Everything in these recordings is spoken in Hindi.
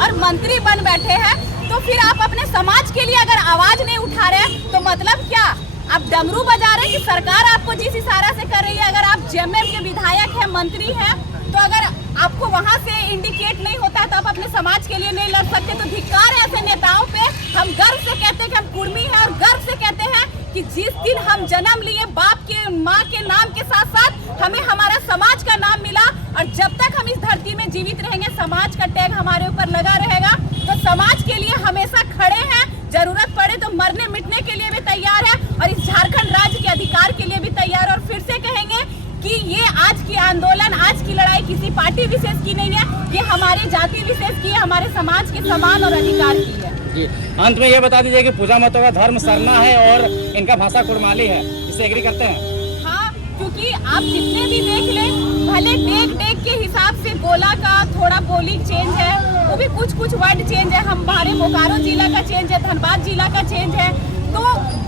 और मंत्री बन बैठे हैं, तो फिर आप अपने समाज के लिए अगर आवाज नहीं उठा रहे हैं तो मतलब क्या? आप डमरू बजा रहे हैं कि सरकार आपको जिस इशारा से कर रही है। अगर आप जेएमएम के विधायक हैं, मंत्री हैं, तो अगर आपको वहां से इंडिकेट नहीं होता है तो आप अपने समाज के लिए नहीं लड़ सकते। तो धिक्कार है ऐसे नेताओं पे। हम गर्व से कहते हैं कि हम कुर्मी हैं और गर्व से कहते हैं कि जिस दिन हम जन्म लिए बाप के माँ के नाम के साथ साथ हमें हमारा समाज का नाम मिला, और जब तक हम इस धरती में जीवित रहेंगे समाज का टैग हमारे ऊपर लगा रहेगा। तो समाज के लिए हमेशा खड़े हैं, जरूरत पड़े तो मरने मिटने के लिए भी तैयार है, और इस झारखंड राज्य के अधिकार के लिए भी तैयार है। और फिर से कहेंगे कि ये आज की आंदोलन, आज की लड़ाई किसी पार्टी विशेष की नहीं है, ये हमारी जाति विशेष की है, हमारे समाज के समान और अधिकार की है। जी, अंत में ये बता दीजिए कि पूजा महतो का धर्म सरना है और इनका भाषा कुड़माली है, इससे एग्री करते हैं? हाँ, क्योंकि आप जितने भी देख लें, भले डेग के हिसाब से गोला का थोड़ा बोली चेंज है, वो भी कुछ वर्ड चेंज है। हमारे बोकारो जिला का चेंज है, धनबाद जिला का चेंज है, तो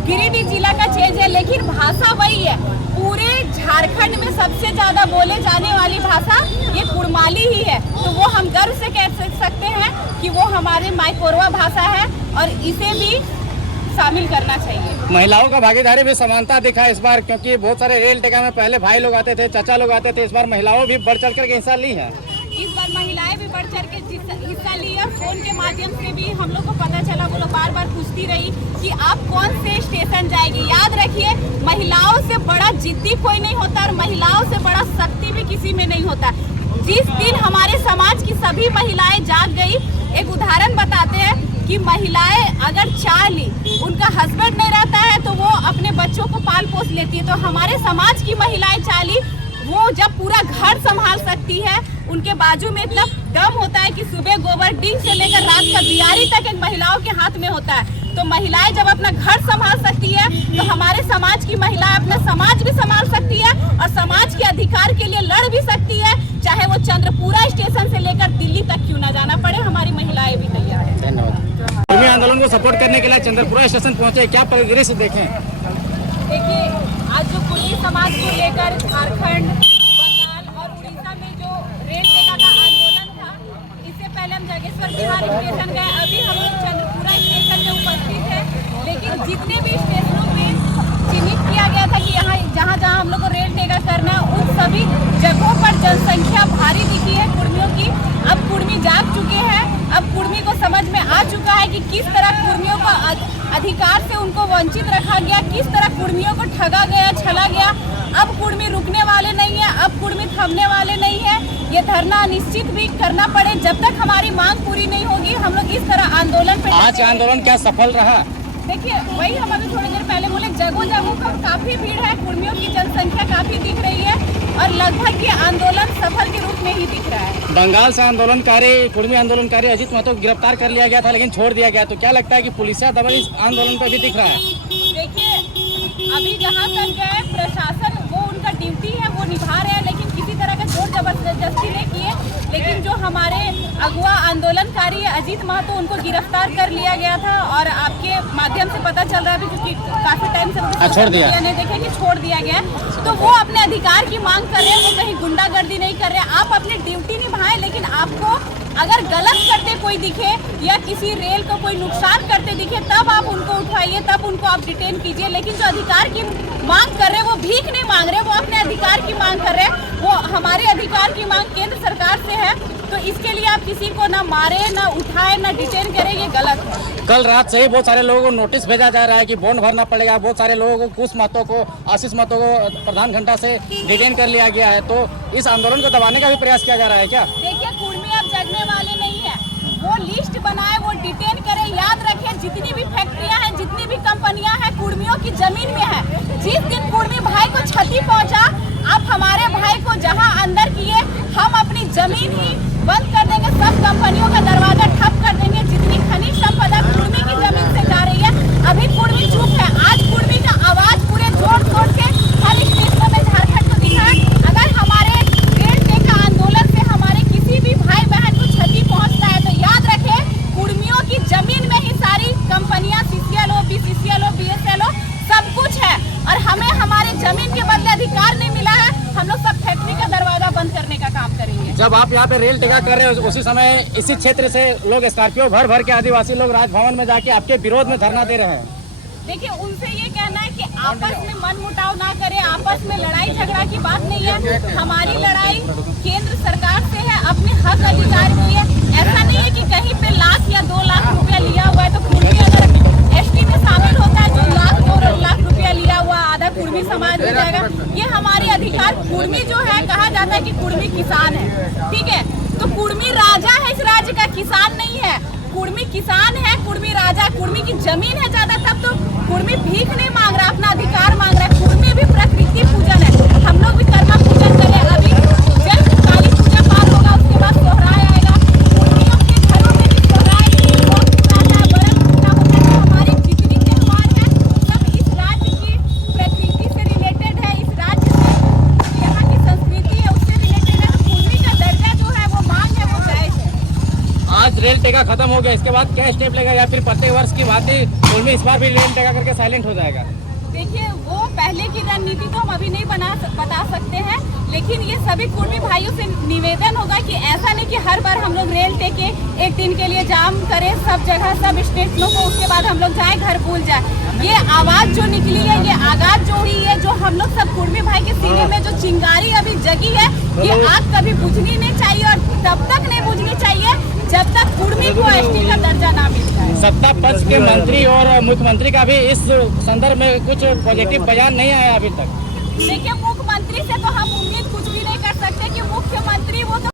गिरिडीह जिला का चेंज है, लेकिन भाषा वही है। पूरे झारखंड में सबसे ज्यादा बोले जाने वाली भाषा ये कुड़माली ही है। तो वो हम गर्व से कह सकते हैं कि वो हमारे माइकोरवा भाषा है, और इसे भी शामिल करना चाहिए। महिलाओं का भागीदारी भी समानता दिखा इस बार, क्योंकि बहुत सारे रेल टेका में पहले भाई लोग आते थे, चाचा लोग आते थे, इस बार महिलाओं भी बढ़ चढ़ करके हिस्सा ली है। इस बार महिलाएं भी बढ़ चढ़ के हिस्सा ली है। फोन के माध्यम से भी हम लोग को पता चला, वो लोग बार बार पूछती रही कि आप कौन से स्टेशन जाएगी। याद रखिए, महिलाओं से बड़ा जिद्दी कोई नहीं होता, और महिलाओं से बड़ा शक्ति भी किसी में नहीं होता। जिस दिन हमारे समाज की सभी महिलाएं जाग गई, एक उदाहरण बताते हैं कि महिलाएं अगर चाह ली, उनका हस्बैंड नहीं रहता है तो वो अपने बच्चों को पाल पोस लेती है। तो हमारे समाज की महिलाएं चाह ली, वो जब पूरा घर संभाल सकती है, उनके बाजू में इतना दम होता है कि सुबह गोबर डिंग से लेकर रात का दियारी तक एक महिलाओं के हाथ में होता है। तो महिलाएं जब अपना घर संभाल सकती है, तो हमारे समाज की महिलाएं अपना समाज भी संभाल सकती है, और समाज के अधिकार के लिए लड़ भी सकती है, चाहे वो चंद्रपुरा स्टेशन से लेकर दिल्ली तक क्यों ना जाना पड़े। हमारी महिलाएं भी तैयार है। धन्यवाद। कुर्मी आंदोलन को सपोर्ट करने के लिए चंद्रपुरा स्टेशन पहुंचे, क्या परिदृश्य देखें? देखिए, आज जो कुर्मी समाज को लेकर झारखंड, बंगाल और उड़ीसा में जो रेल टेका का आंदोलन था, इससे पहले हम जागेश्वर बिहार स्टेशन गए, अभी हम लोग चंद्रपुरा स्टेशन में उपस्थित है। लेकिन जितने भी स्टेशनों पे चिन्हित किया गया था कि यहाँ जहाँ जहाँ हम लोग को रेल टेका करना, उन सभी जगहों पर जनसंख्या भारी दिखी है कुर्मियों की। अब कुर्मी जाग चुके हैं, अब कुर्मी को समझ में आ चुका है कि किस तरह कुर्मियों को अधिकार से उनको वंचित रखा गया, किस तरह कुर्मियों को ठगा गया, छला गया। अब कुर्मी रुकने वाले नहीं है, अब कुर्मी थमने वाले नहीं है। ये धरना निश्चित भी करना पड़े, जब तक हमारी मांग पूरी नहीं होगी हम लोग इस तरह आंदोलन पे। आज आंदोलन क्या सफल रहा? देखिए, वही हम अभी थोड़ी देर पहले बोले, जगह जगह पर काफी भीड़ है, कुर्मियों की जनसंख्या काफी दिख रही है, और लगभग ये आंदोलन सफल के रूप में ही दिख रहा है। बंगाल से आंदोलनकारी, कुर्मी आंदोलनकारी अजीत महतो को गिरफ्तार कर लिया गया था, लेकिन छोड़ दिया गया, तो क्या लगता है कि पुलिसिया दबाव इस आंदोलन पर भी दिख रहा है? देखिए, अभी जहाँ तक है प्रशासन, वो उनका ड्यूटी है, वो निभा रहे हैं, लेकिन किसी तरह का जोर जबरदस्ती नहीं किए। लेकिन जो हमारे अगुआ आंदोलनकारी अजीत महतो, उनको गिरफ्तार कर लिया गया था, और आपके माध्यम से पता चल रहा है क्योंकि काफी टाइम से छोड़ दिया, देखे कि छोड़ दिया गया। तो वो अपने अधिकार की मांग कर रहे हैं, वो कहीं गुंडागर्दी नहीं कर रहे। आप अपनी ड्यूटी निभाएं, लेकिन आपको अगर गलत करते कोई दिखे या किसी रेल को कोई नुकसान करते दिखे, तब आप उनको उठाइए, तब उनको आप डिटेन कीजिए। लेकिन जो अधिकार की मांग कर रहे हैं, वो भीख नहीं मांग रहे, वो अपने अधिकार की मांग कर रहे हैं। वो हमारे अधिकार की मांग केंद्र सरकार से है, तो इसके लिए आप किसी को ना मारे, ना उठाए, ना डिटेन करें, ये गलत है। कल रात से ही बहुत सारे लोगों को नोटिस भेजा जा रहा है कि बॉन्ड भरना पड़ेगा। बहुत सारे लोगों को, कुछ महतो को, आशीष महतो को प्रधान घंटा से डिटेन कर लिया गया है, तो इस आंदोलन को दबाने का भी प्रयास किया जा रहा है क्या? देखिए, कुर्मी अब जगने वाले नहीं है, वो लिस्ट बनाए, वो डिटेन करे। याद रखें, जितनी भी फैक्ट्रियां हैं, जितनी भी कंपनियां हैं, कुर्मियों की जमीन में है। जिस दिन कुर्मी भाई को क्षति पहुंचा, आप हमारे भाई को जहां अंदर किए, हम अपनी जमीन ही बंद कर देंगे, सब कंपनियों का दरवाजा ठप कर देंगे। जितनी खनिज संपदा कुर्मी की जमीन से जा रही है, अभी कुर्मी चुप है। आज कुर्मी का आवाज पूरे जोर शोर से हर स्टेशनों में झारखंड को दिखा है। अगर हमारे रेल टेका आंदोलन से हमारे किसी भी भाई बहन को क्षति पहुंचता है, तो याद रखें, कुर्मियों की जमीन में ही सारी कंपनियां, CCL हो, BCCL हो, BSL हो, जब आप यहाँ पे रेल टिका कर रहे हो उसी समय इसी क्षेत्र से लोग स्कॉर्पियो भर भर के आदिवासी लोग राजभवन में जाके आपके विरोध में धरना दे रहे हैं। देखिए, उनसे ये कहना है कि आपस में मन मुटाव ना करें, आपस में लड़ाई झगड़ा की बात नहीं है। हमारी लड़ाई केंद्र सरकार से है, अपने हक अधिकार की है। ऐसा नहीं है कि कहीं पे लाख या 2 लाख रुपया लिया हुआ है तो कुर्मी अगर एसटी में शामिल होता है तो लाख 2 लाख रुपया लिया हुआ आधा कुर्मी समाज हो जाएगा। ये हमारे अधिकार। कुर्मी जो है, कहा जाता है कि कुर्मी किसान है, ठीक है, तो कुर्मी राजा है इस राज्य का, किसान नहीं है। कुर्मी किसान है, कुर्मी राजा, कुर्मी की जमीन है ज्यादा, तब तो कुर्मी भीख नहीं मांग रहा, अपना अधिकार मांग रहा है। कुर्मी भी प्रकृति पूजन है, हम लोग भी कर्मा पूजन करें। अभी जब काली पूजा पार होगा उसके बाद सोहराय आएगा, कुर्मियों के घरों में भी सोहराय होता है, बरत पूजा होता है। हमारे जितनी त्योहार है सब इस राज्य की प्रकृति से रिलेटेड है, इस राज्य से यहाँ की संस्कृति है उससे रिलेटेड है। तो कुर्मी का दर्जा जो है वो मांग है, वो जायज है। आज रेल टेका खत्म हो गया, इसके बाद क्या स्टेप लेगा या फिर प्रत्येक वर्ष की भांति कुर्मी इस बार भी रेल टेका करके साइलेंट हो जाएगा? देखिए, वो पहले की रणनीति तो हम अभी नहीं बता सकते हैं, लेकिन ये सभी कुर्मी भाइयों से निवेदन होगा कि ऐसा नहीं कि हर बार हम लोग रेल टेके एक दिन के लिए जाम करें सब जगह सब स्टेशनों को, उसके बाद हम लोग जाए घर भूल जाए। ये आवाज जो निकली है, ये आगाज जो हुई है, जो हम लोग सब कुर्मी भाई के सीने में जो चिंगारी अभी जगी है, ये आग कभी बुझनी नहीं चाहिए और तब तक नहीं बुझनी चाहिए जब तक कुर्मी को एसटी का दर्जा ना मिल जाए। सत्ता पक्ष के मंत्री और मुख्यमंत्री का भी इस संदर्भ में कुछ पॉजिटिव बयान नहीं आया अभी तक। देखिए, मुख्यमंत्री से तो हम उम्मीद कुछ भी नहीं कर सकते कि मुख्यमंत्री वो तो